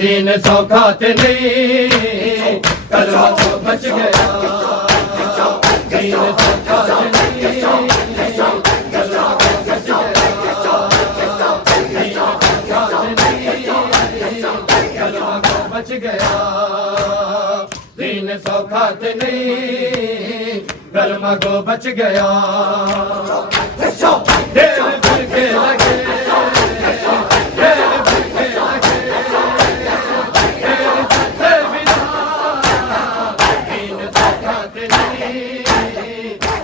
दीन सौखा ते नहीं कलमा तो बच गया। दीन सौखा ते नहीं कलमा तो बच गया। दीन सौखा ते नहीं कलमा को बच गया। देर फिर के लगे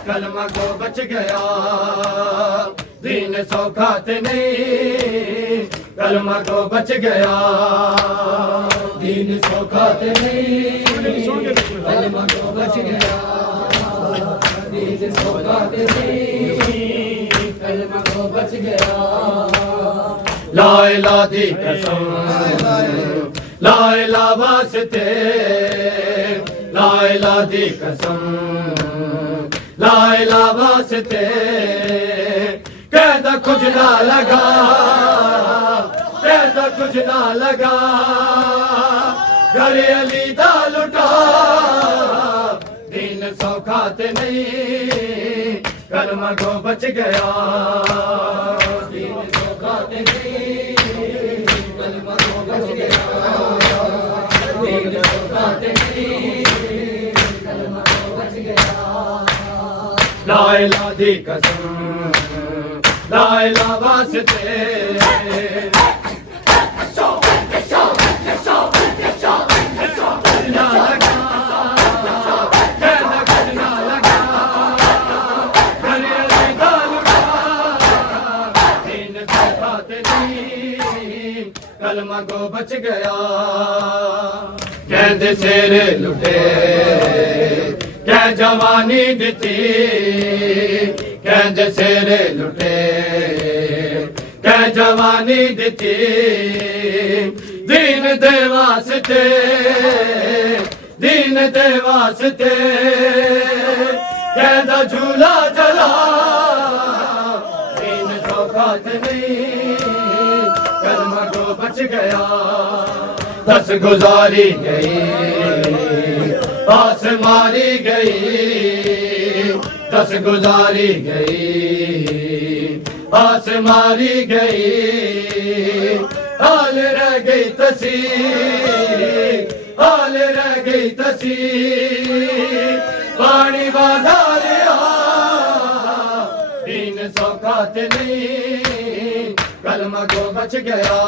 कलमा को बच गया। दीन सौखा ते नहीं कलमा को बच गया। दीन सौखा ते नहीं कलमा को बच गया। दीन सौखा ते नहीं कलमा को बच गया। ला इलाहा दी कसम ला इलाहा वास्ते ला इलाहा दी कसम ला इलाहा वास्ते कहता कुछ ना लगा कहता कुछ ना लगा। घर अली दा लुटा दीन सौखा ते नहीं कलमा को बच गया। दीन सौखा ते नहीं कलमा को बच गया। दीन सौखा ते नहीं कलमा को बच गया। ला इलाहा दी कसम ला इलाहा वास्ते कलमा को बच गया। कहते शेर लुटे क्या जवानी दिती कहते शेर लुटे क्या जवानी दिती। दीन दे वास्ते दीन दे वास्ते कहता झूला जला। दीन सौखा ते नहीं कलमा को बच गया। दस गुजारी गई आस मारी गई। दस गुजारी गई आस मारी गई। हाल रह गई तस्वीर हाल रह गई तस्वीर। पानी बाधा लिया दीन सौखा ते नहीं कलमा को बच गया।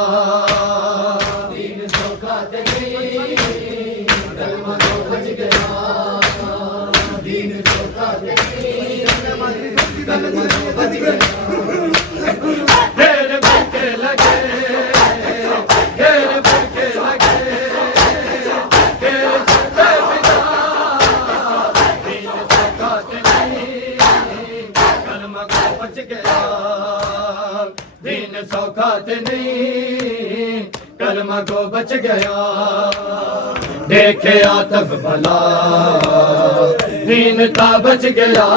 दीन सौखा ते नहीं कलमा को बच गया। दीन सौखा ते नहीं कलमा को बच गया। देर भर के लगे देर भर के लगे देर से पिता। दीन सौखा ते नहीं कलमा को बच गया। दीन सौखा ते नहीं कलमा को बच गया। देखे आतफ भला दीन का बच गया।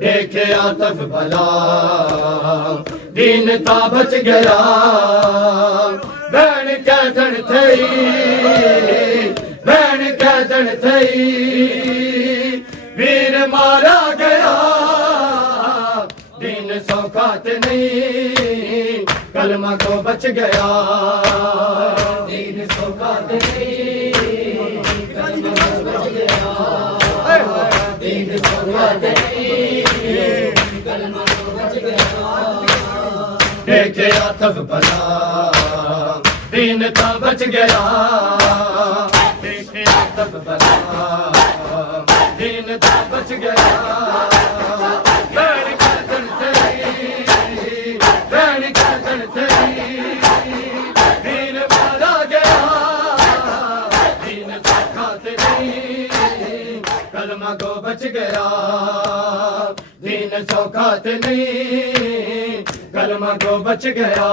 देखे आतफ भला दीन का बच गया। बहन कैदन थई बहन कैदन थई वीर मारा गया। दीन सौखा ते नहीं कलमा को बच गया। दीन सौखा ते नहीं कलमा को बच गया। दीन सौखा ते नहीं कलमा को बच गया। देखे आतफ भला दीन का बच गया। देखे आतफ भला दीन का बच गया। कलमा को बच गया। दीन सौखा ते नहीं कलमा को बच गया।